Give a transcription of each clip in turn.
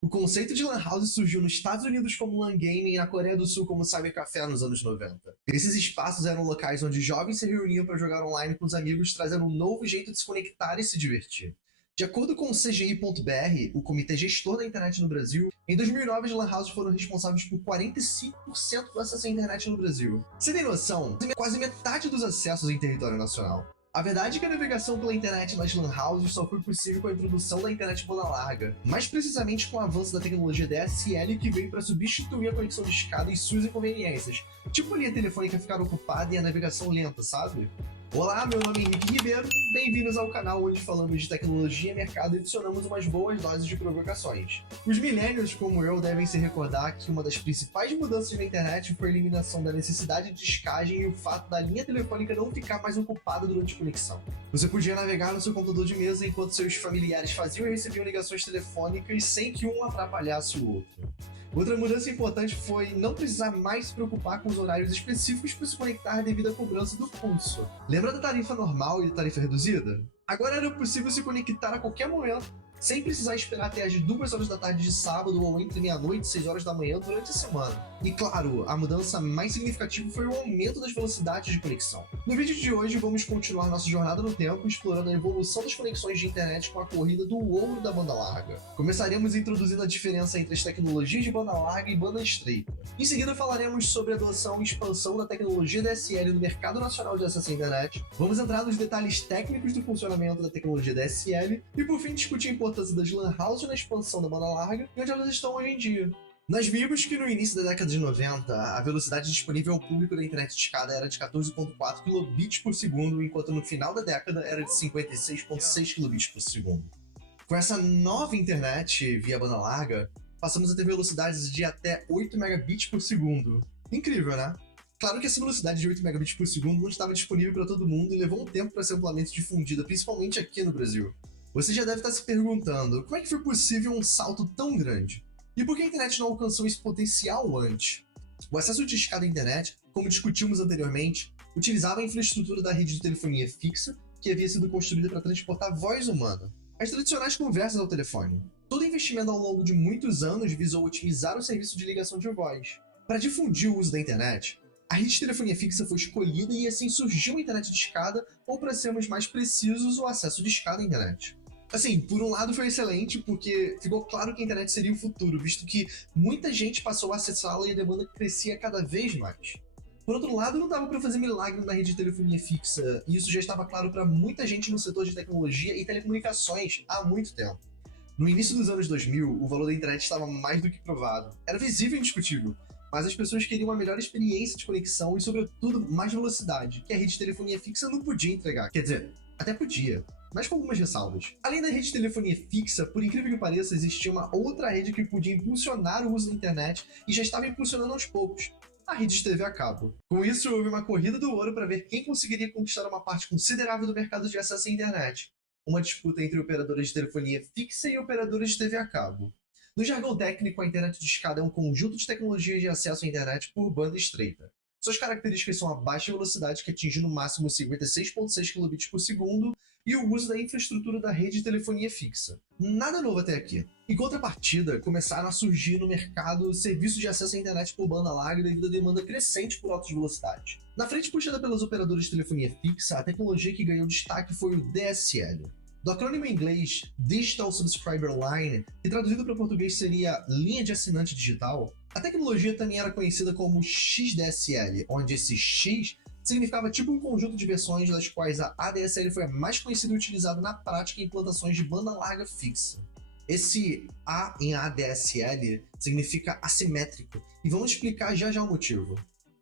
O conceito de Lan House surgiu nos Estados Unidos como LAN Gaming e na Coreia do Sul como Cybercafé nos anos 90. Esses espaços eram locais onde jovens se reuniam para jogar online com os amigos, trazendo um novo jeito de se conectar e se divertir. De acordo com o CGI.br, o Comitê Gestor da Internet no Brasil, em 2009 as Lan Houses foram responsáveis por 45% do acesso à internet no Brasil. Você tem noção? Quase metade dos acessos em território nacional. A verdade é que a navegação pela internet nas Lan Houses só foi possível com a introdução da internet banda larga, mais precisamente com o avanço da tecnologia DSL que veio para substituir a conexão de escada e suas inconveniências, tipo a linha telefônica ficar ocupada e a navegação lenta, sabe? Olá, meu nome é Henrique Ribeiro, bem-vindos ao canal onde falamos de tecnologia e mercado e adicionamos umas boas doses de provocações. Os millennials como eu devem se recordar que uma das principais mudanças na internet foi a eliminação da necessidade de discagem e o fato da linha telefônica não ficar mais ocupada durante a conexão. Você podia navegar no seu computador de mesa enquanto seus familiares faziam e recebiam ligações telefônicas sem que um atrapalhasse o outro. Outra mudança importante foi não precisar mais se preocupar com os horários específicos para se conectar devido à cobrança do pulso. Lembra da tarifa normal e da tarifa reduzida? Agora era possível se conectar a qualquer momento, sem precisar esperar até as 2 horas da tarde de sábado ou entre meia-noite e 6 horas da manhã durante a semana. E claro, a mudança mais significativa foi o aumento das velocidades de conexão. No vídeo de hoje vamos continuar nossa jornada no tempo explorando a evolução das conexões de internet com a corrida do ouro da banda larga. Começaremos introduzindo a diferença entre as tecnologias de banda larga e banda estreita. Em seguida falaremos sobre a adoção e expansão da tecnologia DSL no mercado nacional de acesso à internet. Vamos entrar nos detalhes técnicos do funcionamento da tecnologia DSL e por fim discutir a importância das Lan Houses na expansão da banda larga e onde elas estão hoje em dia. Nós vimos que no início da década de 90, a velocidade disponível ao público da internet de escada era de 14.4 kilobits por segundo, enquanto no final da década era de 56.6 kilobits por segundo. Com essa nova internet via banda larga, passamos a ter velocidades de até 8 megabits por segundo. Incrível, né? Claro que essa velocidade de 8 megabits por segundo não estava disponível para todo mundo e levou um tempo para ser amplamente difundida, principalmente aqui no Brasil. Você já deve estar se perguntando, como é que foi possível um salto tão grande? E por que a internet não alcançou esse potencial antes? O acesso de escada à internet, como discutimos anteriormente, utilizava a infraestrutura da rede de telefonia fixa, que havia sido construída para transportar voz humana, as tradicionais conversas ao telefone. Todo investimento ao longo de muitos anos visou otimizar o serviço de ligação de voz. Para difundir o uso da internet, a rede de telefonia fixa foi escolhida e assim surgiu a internet de escada, ou para sermos mais precisos, o acesso de escada à internet. Assim, por um lado foi excelente, porque ficou claro que a internet seria o futuro, visto que muita gente passou a acessá-la e a demanda crescia cada vez mais. Por outro lado, não dava para fazer milagre na rede de telefonia fixa, e isso já estava claro para muita gente no setor de tecnologia e telecomunicações há muito tempo. No início dos anos 2000, o valor da internet estava mais do que provado. Era visível e indiscutível, mas as pessoas queriam uma melhor experiência de conexão e, sobretudo, mais velocidade, que a rede de telefonia fixa não podia entregar. Quer dizer, até podia, mas com algumas ressalvas. Além da rede de telefonia fixa, por incrível que pareça, existia uma outra rede que podia impulsionar o uso da internet e já estava impulsionando aos poucos: a rede de TV a cabo. Com isso, houve uma corrida do ouro para ver quem conseguiria conquistar uma parte considerável do mercado de acesso à internet. Uma disputa entre operadoras de telefonia fixa e operadoras de TV a cabo. No jargão técnico, a internet de escada é um conjunto de tecnologias de acesso à internet por banda estreita. Suas características são a baixa velocidade, que atinge no máximo 56.6 kilobits por segundo, e o uso da infraestrutura da rede de telefonia fixa. Nada novo até aqui. Em contrapartida, começaram a surgir no mercado serviços de acesso à internet por banda larga devido à demanda crescente por altas velocidades. Na frente puxada pelas operadoras de telefonia fixa, a tecnologia que ganhou destaque foi o DSL. Do acrônimo em inglês Digital Subscriber Line, que traduzido para português seria linha de assinante digital, a tecnologia também era conhecida como XDSL, onde esse X significava tipo um conjunto de versões das quais a ADSL foi a mais conhecida e utilizada na prática em implantações de banda larga fixa. Esse A em ADSL significa assimétrico, e vamos explicar já já o motivo.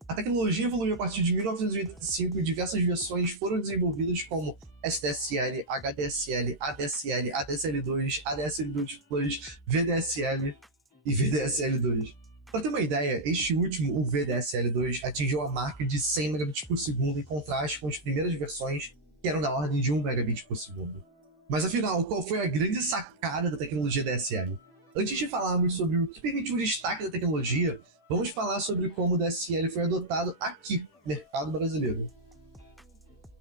A tecnologia evoluiu a partir de 1985 e diversas versões foram desenvolvidas como SDSL, HDSL, ADSL, ADSL2, ADSL2 Plus, VDSL e VDSL2. Para ter uma ideia, este último, o VDSL2, atingiu a marca de 100 megabits por segundo em contraste com as primeiras versões, que eram da ordem de 1 megabit por segundo. Mas afinal, qual foi a grande sacada da tecnologia DSL? Antes de falarmos sobre o que permitiu o destaque da tecnologia, vamos falar sobre como o DSL foi adotado aqui, no mercado brasileiro.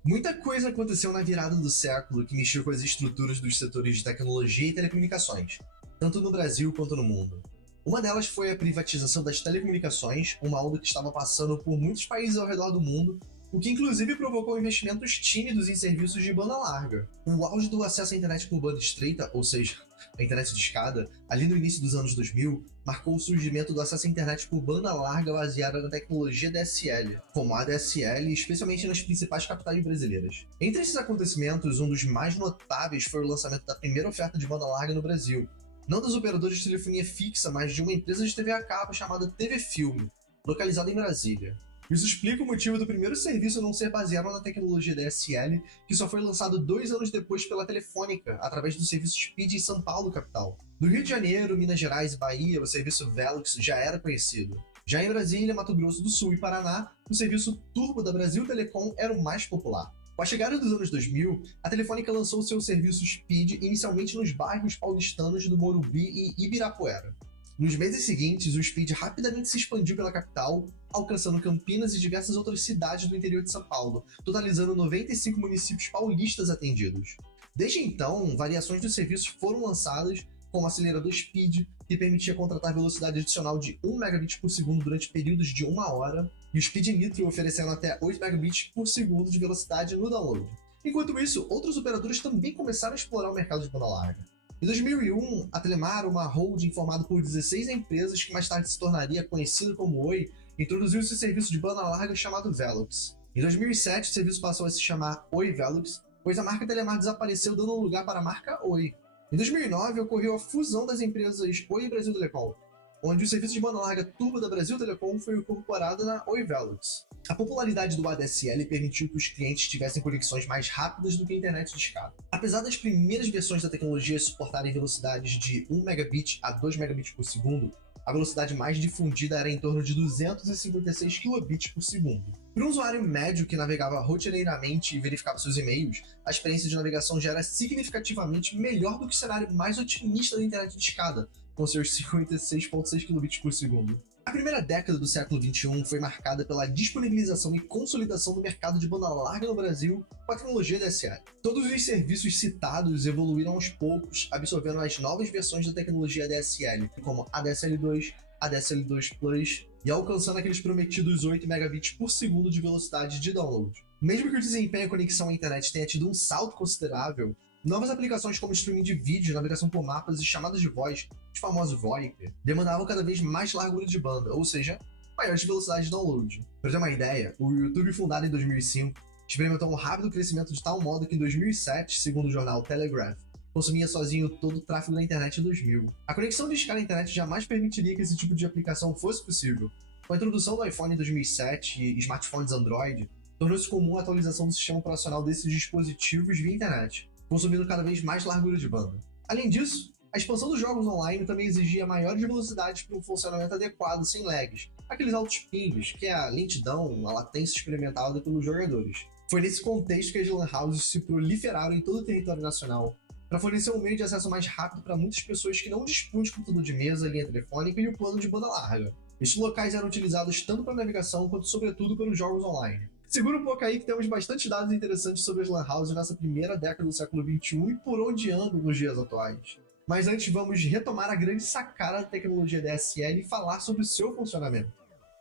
Muita coisa aconteceu na virada do século que mexeu com as estruturas dos setores de tecnologia e telecomunicações. tanto no Brasil quanto no mundo. Uma delas foi a privatização das telecomunicações, uma onda que estava passando por muitos países ao redor do mundo, o que inclusive provocou investimentos tímidos em serviços de banda larga. O auge do acesso à internet por banda estreita, ou seja, a internet de escada, ali no início dos anos 2000, marcou o surgimento do acesso à internet por banda larga baseada na tecnologia DSL, como a ADSL, especialmente nas principais capitais brasileiras. Entre esses acontecimentos, um dos mais notáveis foi o lançamento da primeira oferta de banda larga no Brasil, não dos operadores de telefonia fixa, mas de uma empresa de TV a cabo chamada TV Filme, localizada em Brasília. Isso explica o motivo do primeiro serviço não ser baseado na tecnologia DSL, que só foi lançado 2 anos depois pela Telefônica, através do serviço Speed em São Paulo, capital. No Rio de Janeiro, Minas Gerais e Bahia, o serviço Velux já era conhecido. Já em Brasília, Mato Grosso do Sul e Paraná, o serviço Turbo da Brasil Telecom era o mais popular. Com a chegada dos anos 2000, a Telefônica lançou seu serviço Speed inicialmente nos bairros paulistanos do Morumbi e Ibirapuera. Nos meses seguintes, o Speed rapidamente se expandiu pela capital, alcançando Campinas e diversas outras cidades do interior de São Paulo, totalizando 95 municípios paulistas atendidos. Desde então, variações dos serviços foram lançadas, como o acelerador Speed, que permitia contratar velocidade adicional de 1 megabit por segundo durante períodos de 1 hora, e o Speed Nitro oferecendo até 8 megabits por segundo de velocidade no download. Enquanto isso, outros operadores também começaram a explorar o mercado de banda larga. Em 2001, a Telemar, uma holding formada por 16 empresas que mais tarde se tornaria conhecida como Oi, introduziu seu serviço de banda larga chamado Velux. Em 2007, o serviço passou a se chamar Oi Velux, pois a marca Telemar desapareceu dando lugar para a marca Oi. Em 2009, ocorreu a fusão das empresas Oi e Brasil Telecom, onde o serviço de banda larga Turbo da Brasil Telecom foi incorporado na Oi Velux. A popularidade do ADSL permitiu que os clientes tivessem conexões mais rápidas do que a internet de escada. Apesar das primeiras versões da tecnologia suportarem velocidades de 1 megabit a 2 megabits por segundo, a velocidade mais difundida era em torno de 256 kilobits por segundo. Para um usuário médio que navegava rotineiramente e verificava seus e-mails, a experiência de navegação já era significativamente melhor do que o cenário mais otimista da internet de escada, com seus 56,6 kilobits por segundo. A primeira década do século XXI foi marcada pela disponibilização e consolidação do mercado de banda larga no Brasil com a tecnologia DSL. Todos os serviços citados evoluíram aos poucos, absorvendo as novas versões da tecnologia DSL, como ADSL2, ADSL2 Plus, e alcançando aqueles prometidos 8 megabits por segundo de velocidade de download. Mesmo que o desempenho e a conexão à internet tenha tido um salto considerável, novas aplicações como streaming de vídeo, navegação por mapas e chamadas de voz, os famosos VoIP, demandavam cada vez mais largura de banda, ou seja, maiores velocidades de download. Para ter uma ideia, o YouTube, fundado em 2005, experimentou um rápido crescimento de tal modo que em 2007, segundo o jornal Telegraph, consumia sozinho todo o tráfego da internet em 2000. A conexão de escala à internet jamais permitiria que esse tipo de aplicação fosse possível. Com a introdução do iPhone em 2007 e smartphones Android, tornou-se comum a atualização do sistema operacional desses dispositivos via internet, consumindo cada vez mais largura de banda. Além disso, a expansão dos jogos online também exigia maiores velocidades para um funcionamento adequado sem lags, aqueles altos pings, que é a lentidão, a latência experimentada pelos jogadores. Foi nesse contexto que as LAN houses se proliferaram em todo o território nacional, para fornecer um meio de acesso mais rápido para muitas pessoas que não dispunham de computador de mesa, linha telefônica e o plano de banda larga. Estes locais eram utilizados tanto para navegação quanto, sobretudo, pelos jogos online. Segura um pouco aí que temos bastante dados interessantes sobre as LAN houses nessa primeira década do século XXI e por onde andam nos dias atuais. Mas antes vamos retomar a grande sacada da tecnologia DSL e falar sobre o seu funcionamento.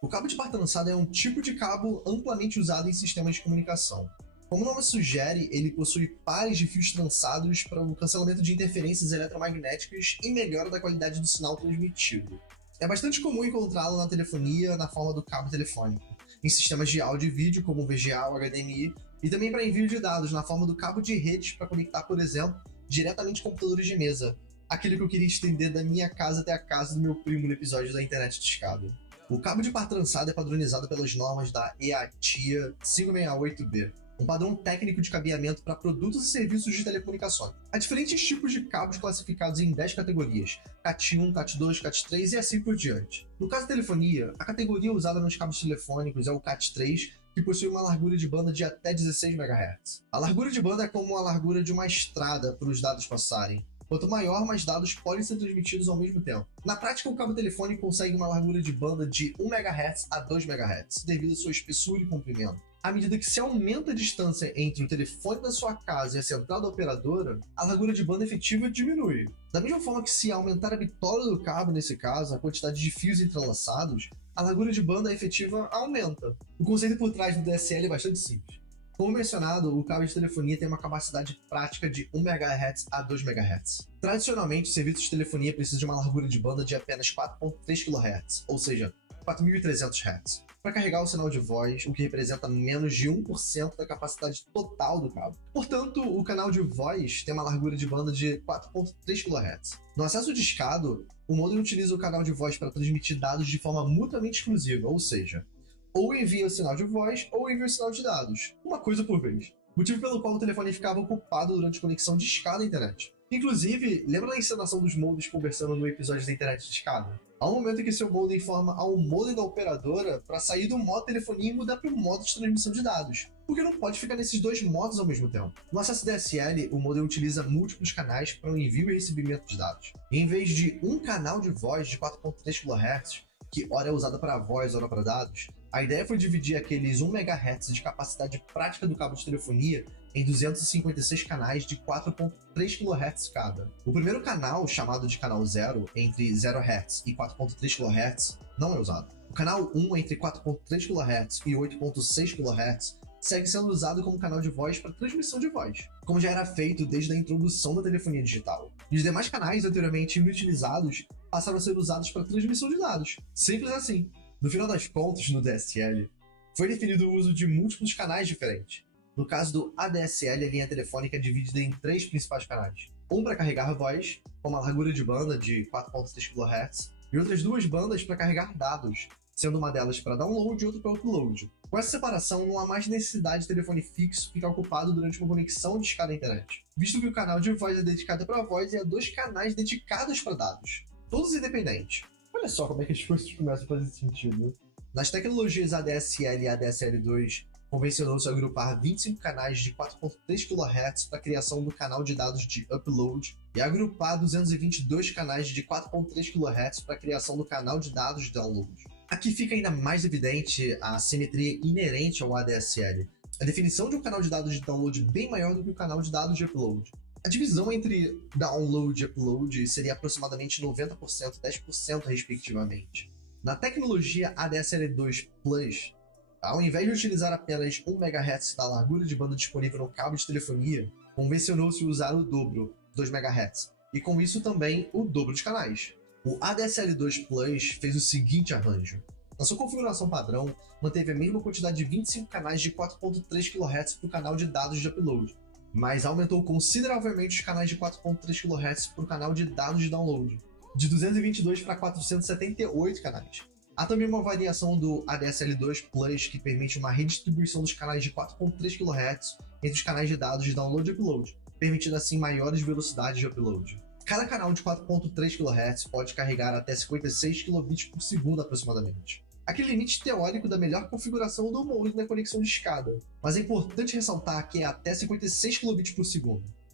O cabo de par trançado é um tipo de cabo amplamente usado em sistemas de comunicação. Como o nome sugere, ele possui pares de fios trançados para o cancelamento de interferências eletromagnéticas e melhora da qualidade do sinal transmitido. É bastante comum encontrá-lo na telefonia na forma do cabo telefônico, em sistemas de áudio e vídeo como o VGA ou HDMI, e também para envio de dados na forma do cabo de rede para conectar, por exemplo, diretamente computadores de mesa, aquele que eu queria estender da minha casa até a casa do meu primo no episódio da internet de escada. O cabo de par trançado é padronizado pelas normas da EATIA 568B, um padrão técnico de cabeamento para produtos e serviços de telecomunicações. Há diferentes tipos de cabos classificados em 10 categorias, CAT1, CAT2, CAT3 e assim por diante. No caso da telefonia, a categoria usada nos cabos telefônicos é o CAT3, que possui uma largura de banda de até 16 MHz. A largura de banda é como a largura de uma estrada para os dados passarem. Quanto maior, mais dados podem ser transmitidos ao mesmo tempo. Na prática, o cabo telefônico consegue uma largura de banda de 1 MHz a 2 MHz, devido à sua espessura e comprimento. à medida que se aumenta a distância entre o telefone da sua casa e a central da operadora, a largura de banda efetiva diminui. Da mesma forma que se aumentar a bitola do cabo, nesse caso, a quantidade de fios entrelaçados, a largura de banda efetiva aumenta. O conceito por trás do DSL é bastante simples. Como mencionado, o cabo de telefonia tem uma capacidade prática de 1 MHz a 2 MHz. Tradicionalmente, os serviços de telefonia precisam de uma largura de banda de apenas 4.3 kHz, ou seja, 4.300 Hz, para carregar o sinal de voz, o que representa menos de 1% da capacidade total do cabo. Portanto, o canal de voz tem uma largura de banda de 4.3 kHz. No acesso discado, o modem utiliza o canal de voz para transmitir dados de forma mutuamente exclusiva, ou seja, ou envia o sinal de voz ou envia o sinal de dados, uma coisa por vez. Motivo pelo qual o telefone ficava ocupado durante a conexão discada à internet. Inclusive, lembra da encenação dos modems conversando no episódio da internet discada? Há um momento em que seu modem informa ao modem da operadora para sair do modo telefonia e mudar para o modo de transmissão de dados, porque não pode ficar nesses dois modos ao mesmo tempo. No acesso DSL, o modem utiliza múltiplos canais para o envio e recebimento de dados. Em vez de um canal de voz de 4.3 kHz, que ora é usada para voz, ora para dados, a ideia foi dividir aqueles 1 MHz de capacidade prática do cabo de telefonia em 256 canais de 4.3 kHz cada. O primeiro canal, chamado de canal 0, entre 0 Hz e 4.3 kHz, não é usado. O canal 1, entre 4.3 kHz e 8.6 kHz, segue sendo usado como canal de voz para transmissão de voz, como já era feito desde a introdução da telefonia digital. E os demais canais anteriormente inutilizados passaram a ser usados para transmissão de dados. Simples assim. No final das contas, no DSL, foi definido o uso de múltiplos canais diferentes. No caso do ADSL, a linha telefônica é dividida em 3 principais canais. Um para carregar voz, com uma largura de banda de 4.3 kHz, e outras 2 bandas para carregar dados, sendo uma delas para download e outra para upload. Com essa separação, não há mais necessidade de telefone fixo ficar ocupado durante uma conexão de escada à internet, visto que o canal de voz é dedicado para voz e há 2 canais dedicados para dados, todos independentes. Olha só como é que as coisas começam a fazer sentido. Nas tecnologias ADSL e ADSL2, convencionou-se agrupar 25 canais de 4.3 kHz para a criação do canal de dados de upload e agrupar 222 canais de 4.3 kHz para a criação do canal de dados de download. Aqui fica ainda mais evidente a simetria inerente ao ADSL. A definição de um canal de dados de download bem maior do que o canal de dados de upload. A divisão entre download e upload seria aproximadamente 90% e 10% respectivamente. Na tecnologia ADSL2 Plus, ao invés de utilizar apenas 1 MHz da largura de banda disponível no cabo de telefonia, convencionou-se usar o dobro, 2 MHz, e com isso também o dobro de canais. O ADSL2 Plus fez o seguinte arranjo. Na sua configuração padrão, manteve a mesma quantidade de 25 canais de 4.3 kHz para o canal de dados de upload, mas aumentou consideravelmente os canais de 4.3 kHz para o canal de dados de download, de 222 para 478 canais. Há também uma variação do ADSL2 Plus que permite uma redistribuição dos canais de 4.3 kHz entre os canais de dados de download e upload, permitindo assim maiores velocidades de upload. Cada canal de 4.3 kHz pode carregar até 56 kbps aproximadamente. Aquele limite teórico da melhor configuração do modem na conexão de escada, mas é importante ressaltar que é até 56 kbps,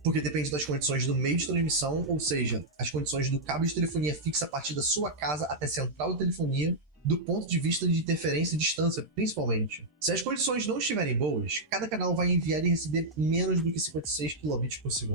porque depende das condições do meio de transmissão, ou seja, as condições do cabo de telefonia fixa a partir da sua casa até a central de telefonia, do ponto de vista de interferência e distância, principalmente. Se as condições não estiverem boas, cada canal vai enviar e receber menos do que 56 kbps.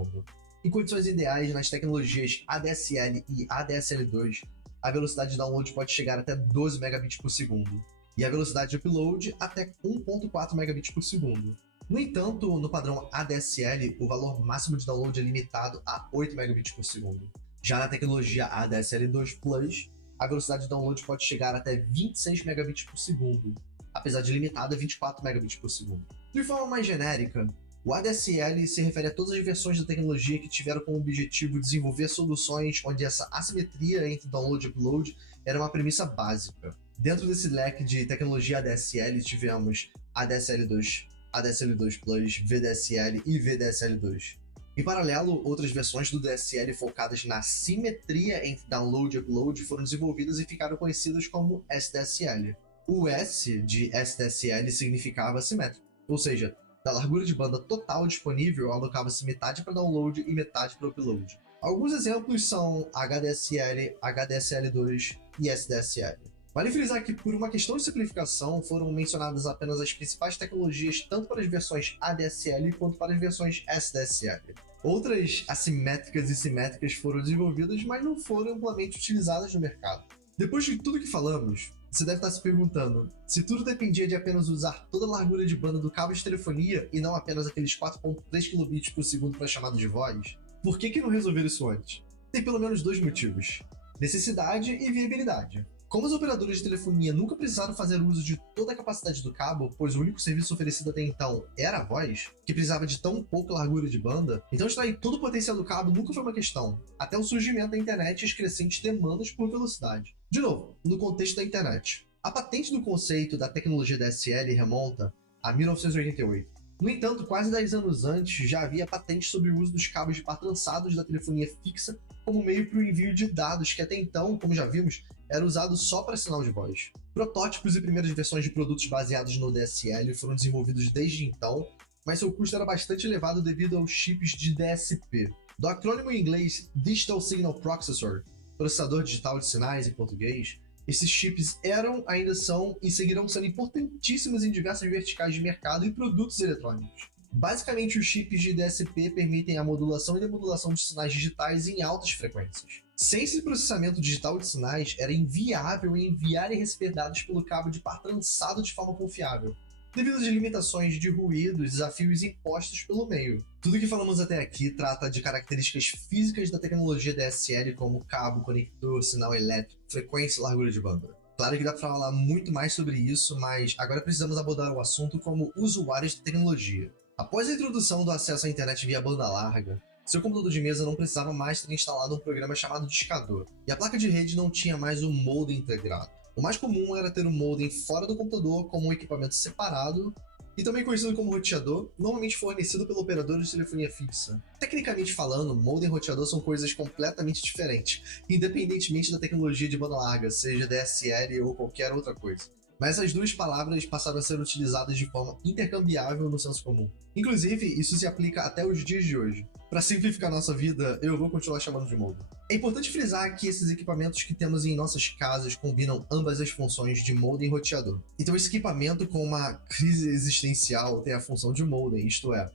Em condições ideais, nas tecnologias ADSL e ADSL2, a velocidade de download pode chegar até 12 megabits por segundo, e a velocidade de upload até 1.4 megabits por segundo. No entanto, no padrão ADSL, o valor máximo de download é limitado a 8 megabits por segundo. Já na tecnologia ADSL2 Plus, a velocidade de download pode chegar até 26 megabits por segundo, apesar de limitada a 24 megabits por segundo. De forma mais genérica, o ADSL se refere a todas as versões da tecnologia que tiveram como objetivo desenvolver soluções onde essa assimetria entre download e upload era uma premissa básica. Dentro desse leque de tecnologia ADSL, tivemos ADSL2, ADSL2 Plus, VDSL e VDSL2. Em paralelo, outras versões do DSL focadas na simetria entre download e upload foram desenvolvidas e ficaram conhecidas como SDSL. O S de SDSL significava simétrico, ou seja, da largura de banda total disponível alocava-se metade para download e metade para upload. Alguns exemplos são HDSL, HDSL2 e SDSL. Vale frisar que, por uma questão de simplificação, foram mencionadas apenas as principais tecnologias tanto para as versões ADSL quanto para as versões SDSL. Outras assimétricas e simétricas foram desenvolvidas, mas não foram amplamente utilizadas no mercado. Depois de tudo que falamos, você deve estar se perguntando, se tudo dependia de apenas usar toda a largura de banda do cabo de telefonia e não apenas aqueles 4.3 kbps por segundo para chamada de voz, por que não resolveram isso antes? Tem pelo menos dois motivos: necessidade e viabilidade. Como os operadores de telefonia nunca precisaram fazer uso de toda a capacidade do cabo, pois o único serviço oferecido até então era a voz, que precisava de tão pouca largura de banda, então extrair todo o potencial do cabo nunca foi uma questão, até o surgimento da internet e as crescentes demandas por velocidade. De novo, no contexto da internet. A patente do conceito da tecnologia DSL remonta a 1988. No entanto, quase 10 anos antes, já havia patente sobre o uso dos cabos de par trançados da telefonia fixa como meio para o envio de dados, que até então, como já vimos, era usado só para sinal de voz. Protótipos e primeiras versões de produtos baseados no DSL foram desenvolvidos desde então, mas seu custo era bastante elevado devido aos chips de DSP. Do acrônimo em inglês Digital Signal Processor, processador digital de sinais em português, esses chips eram, ainda são e seguirão sendo importantíssimos em diversas verticais de mercado e produtos eletrônicos. Basicamente, os chips de DSP permitem a modulação e demodulação de sinais digitais em altas frequências. Sem esse processamento digital de sinais, era inviável enviar e receber dados pelo cabo de par trançado de forma confiável, devido às limitações de ruído e desafios impostos pelo meio. Tudo que falamos até aqui trata de características físicas da tecnologia DSL, como cabo, conector, sinal elétrico, frequência e largura de banda. Claro que dá para falar muito mais sobre isso, mas agora precisamos abordar o assunto como usuários da tecnologia. Após a introdução do acesso à internet via banda larga, seu computador de mesa não precisava mais ter instalado um programa chamado discador, e a placa de rede não tinha mais o modem integrado. O mais comum era ter um modem fora do computador como um equipamento separado, e também conhecido como roteador, normalmente fornecido pelo operador de telefonia fixa. Tecnicamente falando, modem e roteador são coisas completamente diferentes, independentemente da tecnologia de banda larga, seja DSL ou qualquer outra coisa. Mas essas duas palavras passaram a ser utilizadas de forma intercambiável no senso comum. Inclusive, isso se aplica até os dias de hoje. Para simplificar nossa vida, eu vou continuar chamando de modem. É importante frisar que esses equipamentos que temos em nossas casas combinam ambas as funções de modem e roteador. Então esse equipamento com uma crise existencial tem a função de modem, isto é,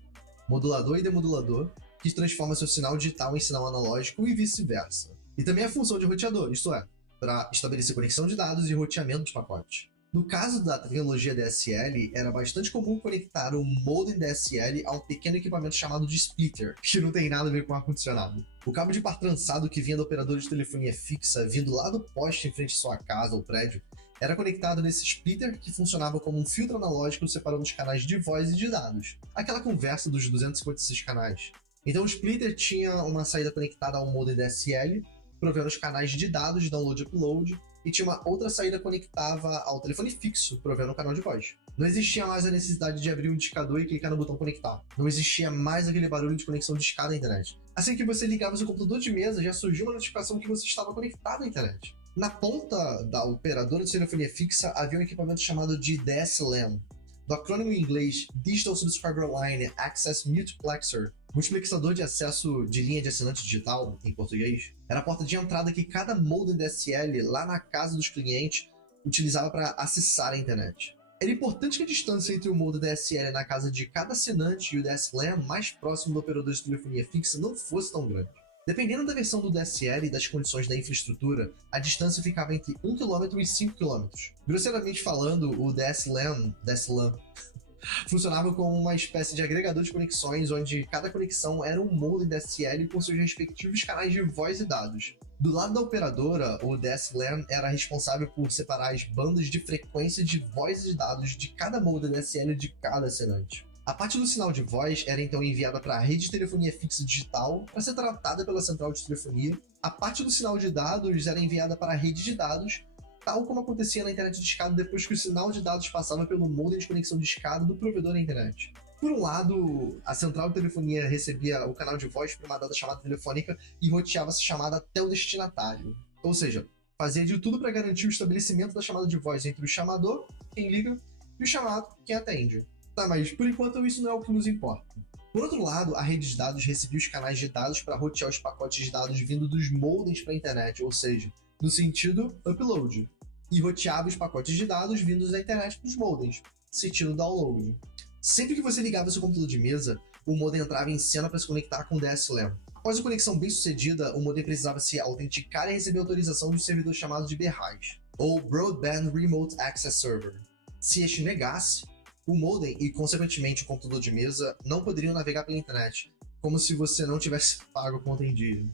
modulador e demodulador, que transforma seu sinal digital em sinal analógico e vice-versa. E também a função de roteador, isto é, para estabelecer conexão de dados e roteamento de pacotes. No caso da tecnologia DSL, era bastante comum conectar um modem DSL a um pequeno equipamento chamado de splitter, que não tem nada a ver com ar-condicionado. O cabo de par trançado que vinha do operador de telefonia fixa, vindo lá do poste em frente à sua casa ou prédio, era conectado nesse splitter que funcionava como um filtro analógico separando os canais de voz e de dados. Aquela conversa dos 256 canais. Então o splitter tinha uma saída conectada ao modem DSL, provendo os canais de dados de download e upload, e tinha uma outra saída que conectava ao telefone fixo, provendo o canal de voz. Não existia mais a necessidade de abrir um discador e clicar no botão conectar. Não existia mais aquele barulho de conexão de escada à internet. Assim que você ligava seu computador de mesa, já surgiu uma notificação que você estava conectado à internet. Na ponta da operadora de telefonia fixa havia um equipamento chamado de DSLAM, do acrônimo em inglês Digital Subscriber Line Access Multiplexer, multiplexador de acesso de linha de assinante digital, em português. Era a porta de entrada que cada modem DSL lá na casa dos clientes utilizava para acessar a internet. Era importante que a distância entre o modem DSL na casa de cada assinante e o DSLAM mais próximo do operador de telefonia fixa não fosse tão grande. Dependendo da versão do DSL e das condições da infraestrutura, a distância ficava entre 1 km e 5 km. Grosseiramente falando, o DSLAM funcionava como uma espécie de agregador de conexões, onde cada conexão era um modem DSL com seus respectivos canais de voz e dados. Do lado da operadora, o DSLAM era responsável por separar as bandas de frequência de voz e de dados de cada modem DSL de cada assinante. A parte do sinal de voz era então enviada para a rede de telefonia fixa digital para ser tratada pela central de telefonia. A parte do sinal de dados era enviada para a rede de dados, tal como acontecia na internet de escada depois que o sinal de dados passava pelo modem de conexão de escada do provedor da internet. Por um lado, a central de telefonia recebia o canal de voz para uma dada chamada telefônica e roteava essa chamada até o destinatário. Ou seja, fazia de tudo para garantir o estabelecimento da chamada de voz entre o chamador, quem liga, e o chamado, quem atende. Tá, mas por enquanto isso não é o que nos importa. Por outro lado, a rede de dados recebia os canais de dados para rotear os pacotes de dados vindo dos modems para a internet, ou seja, no sentido upload. e roteava os pacotes de dados vindos da internet para os modems, sentindo download. Sempre que você ligava seu computador de mesa, o modem entrava em cena para se conectar com o DSLAM. Após a conexão bem sucedida, o modem precisava se autenticar e receber autorização de um servidor chamado de BRAS, ou Broadband Remote Access Server. Se este negasse, o modem e, consequentemente, o computador de mesa não poderiam navegar pela internet, como se você não tivesse pago a conta em dia.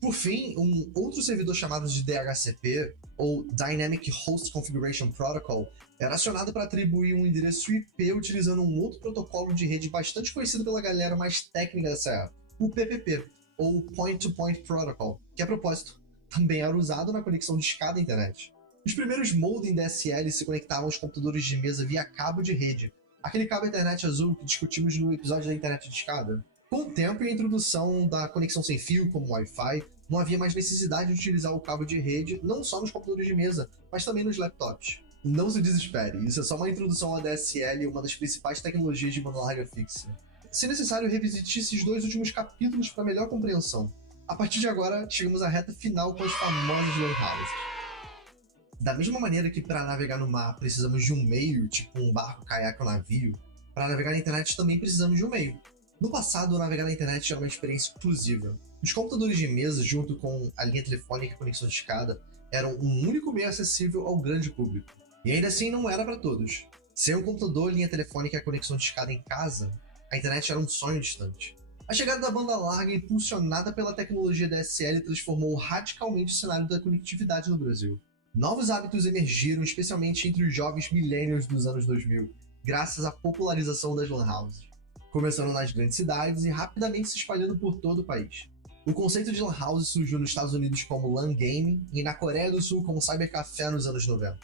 Por fim, um outro servidor chamado de DHCP, ou Dynamic Host Configuration Protocol, era acionado para atribuir um endereço IP utilizando um outro protocolo de rede bastante conhecido pela galera mais técnica dessa época, o PPP, ou Point-to-Point Protocol, que a propósito também era usado na conexão de escada à internet. Os primeiros modem DSL se conectavam aos computadores de mesa via cabo de rede, aquele cabo internet azul que discutimos no episódio da internet de escada. Com o tempo e a introdução da conexão sem fio, como o Wi-Fi, não havia mais necessidade de utilizar o cabo de rede não só nos computadores de mesa, mas também nos laptops. Não se desespere, isso é só uma introdução à DSL, uma das principais tecnologias de banda larga fixa. Se necessário, revisite esses dois últimos capítulos para melhor compreensão. A partir de agora, chegamos à reta final com as famosas lan houses. Da mesma maneira que para navegar no mar precisamos de um meio, tipo um barco, caiaque ou navio, para navegar na internet também precisamos de um meio. No passado, navegar na internet era uma experiência exclusiva. Os computadores de mesa, junto com a linha telefônica e a conexão de escada, eram um único meio acessível ao grande público. E ainda assim não era para todos. Sem um computador, linha telefônica e a conexão de escada em casa, a internet era um sonho distante. A chegada da banda larga, impulsionada pela tecnologia DSL, transformou radicalmente o cenário da conectividade no Brasil. Novos hábitos emergiram, especialmente entre os jovens millennials dos anos 2000, graças à popularização das lan houses, começando nas grandes cidades e rapidamente se espalhando por todo o país. O conceito de lan house surgiu nos Estados Unidos como LAN Gaming e na Coreia do Sul como cybercafé nos anos 90.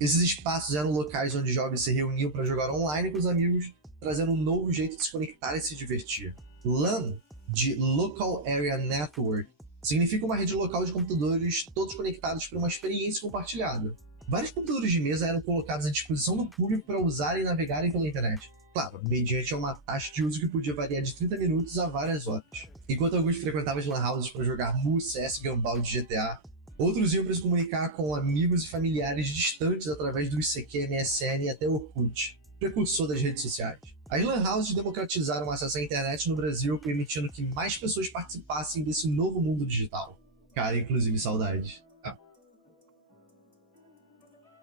Esses espaços eram locais onde jovens se reuniam para jogar online com os amigos, trazendo um novo jeito de se conectar e se divertir. LAN, de Local Area Network, significa uma rede local de computadores todos conectados para uma experiência compartilhada. Vários computadores de mesa eram colocados à disposição do público para usarem e navegarem pela internet. Claro, mediante uma taxa de uso que podia variar de 30 minutos a várias horas. Enquanto alguns frequentavam as lan houses para jogar Mu, CS, Gumball de GTA, outros iam para se comunicar com amigos e familiares distantes através do ICQ, MSN e até Orkut, precursor das redes sociais. As lan houses democratizaram o acesso à internet no Brasil, permitindo que mais pessoas participassem desse novo mundo digital. Cara, inclusive saudades.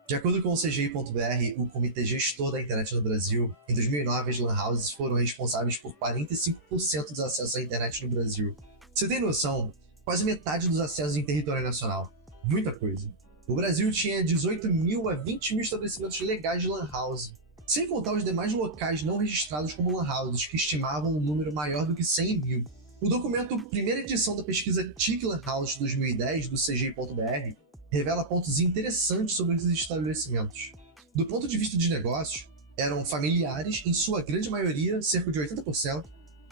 De acordo com o CGI.br, o Comitê Gestor da Internet no Brasil, em 2009 as lan houses foram responsáveis por 45% dos acessos à internet no Brasil. Você tem noção? Quase metade dos acessos em território nacional. Muita coisa. O Brasil tinha 18 mil a 20 mil estabelecimentos legais de lan house, sem contar os demais locais não registrados como lan houses, que estimavam um número maior do que 100 mil. O documento primeira edição da pesquisa TIC Lan House 2010 do CGI.br revela pontos interessantes sobre esses estabelecimentos. Do ponto de vista de negócios, eram familiares, em sua grande maioria, cerca de 80%.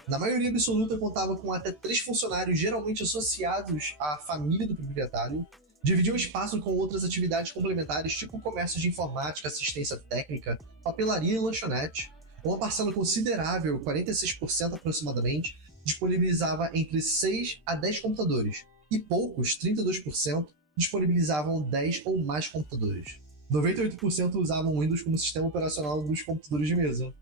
Na maioria absoluta, contava com até 3 funcionários geralmente associados à família do proprietário, dividiam espaço com outras atividades complementares, tipo comércio de informática, assistência técnica, papelaria e lanchonete. Uma parcela considerável, 46% aproximadamente, disponibilizava entre 6 a 10 computadores, e poucos, 32%, disponibilizavam 10 ou mais computadores. 98% usavam Windows como sistema operacional dos computadores de mesa.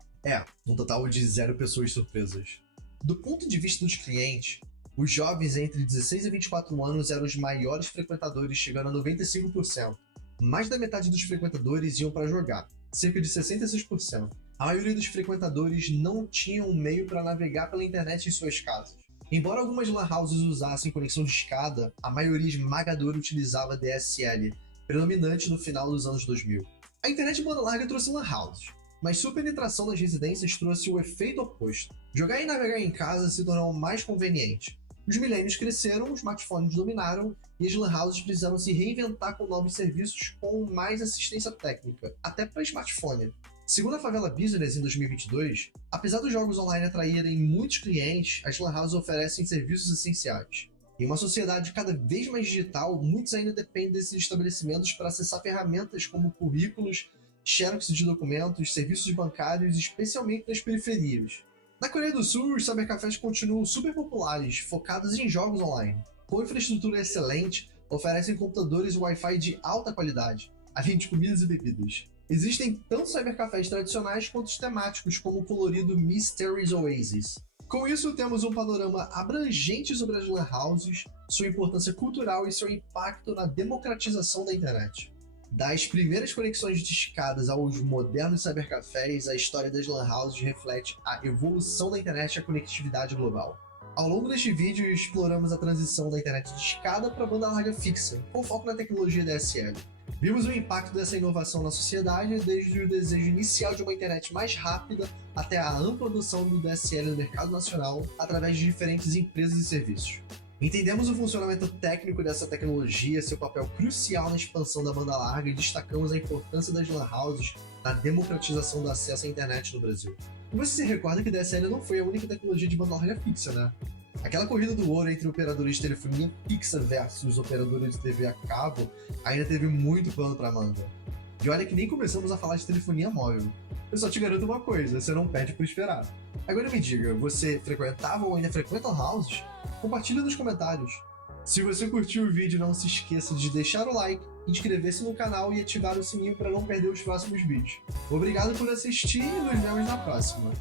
Um total de 0 pessoas surpresas. Do ponto de vista dos clientes, os jovens entre 16 e 24 anos eram os maiores frequentadores, chegando a 95%. Mais da metade dos frequentadores iam para jogar, cerca de 66%. A maioria dos frequentadores não tinham um meio para navegar pela internet em suas casas. Embora algumas lan houses usassem conexão de escada, a maioria esmagadora utilizava DSL, predominante no final dos anos 2000. A internet banda larga trouxe lan houses, mas sua penetração nas residências trouxe o efeito oposto. Jogar e navegar em casa se tornou mais conveniente. Os milênios cresceram, os smartphones dominaram e as lan houses precisaram se reinventar com novos serviços com mais assistência técnica, até para smartphone. Segundo a Favela Business, em 2022, apesar dos jogos online atraírem muitos clientes, as lan houses oferecem serviços essenciais. Em uma sociedade cada vez mais digital, muitos ainda dependem desses estabelecimentos para acessar ferramentas como currículos, xerox de documentos, serviços bancários, especialmente nas periferias. Na Coreia do Sul, os cybercafés continuam super populares, focados em jogos online. Com infraestrutura excelente, oferecem computadores Wi-Fi de alta qualidade, além de comidas e bebidas. Existem tanto cybercafés tradicionais quanto os temáticos, como o colorido Mysteries Oasis. Com isso, temos um panorama abrangente sobre as lan houses, sua importância cultural e seu impacto na democratização da internet. Das primeiras conexões discadas aos modernos cybercafés, a história das lan houses reflete a evolução da internet e a conectividade global. Ao longo deste vídeo, exploramos a transição da internet discada para a banda larga fixa, com foco na tecnologia DSL. Vimos o impacto dessa inovação na sociedade, desde o desejo inicial de uma internet mais rápida até a ampla adoção do DSL no mercado nacional através de diferentes empresas e serviços. Entendemos o funcionamento técnico dessa tecnologia, seu papel crucial na expansão da banda larga e destacamos a importância das lan houses na democratização do acesso à internet no Brasil. E você se recorda que DSL não foi a única tecnologia de banda larga fixa, né? Aquela corrida do ouro entre operadores de telefonia fixa versus operadores de TV a cabo ainda teve muito pano pra manga. E olha que nem começamos a falar de telefonia móvel. Eu só te garanto uma coisa, você não perde por esperar. Agora me diga, você frequentava ou ainda frequenta houses? Compartilha nos comentários. Se você curtiu o vídeo, não se esqueça de deixar o like, inscrever-se no canal e ativar o sininho para não perder os próximos vídeos. Obrigado por assistir e nos vemos na próxima.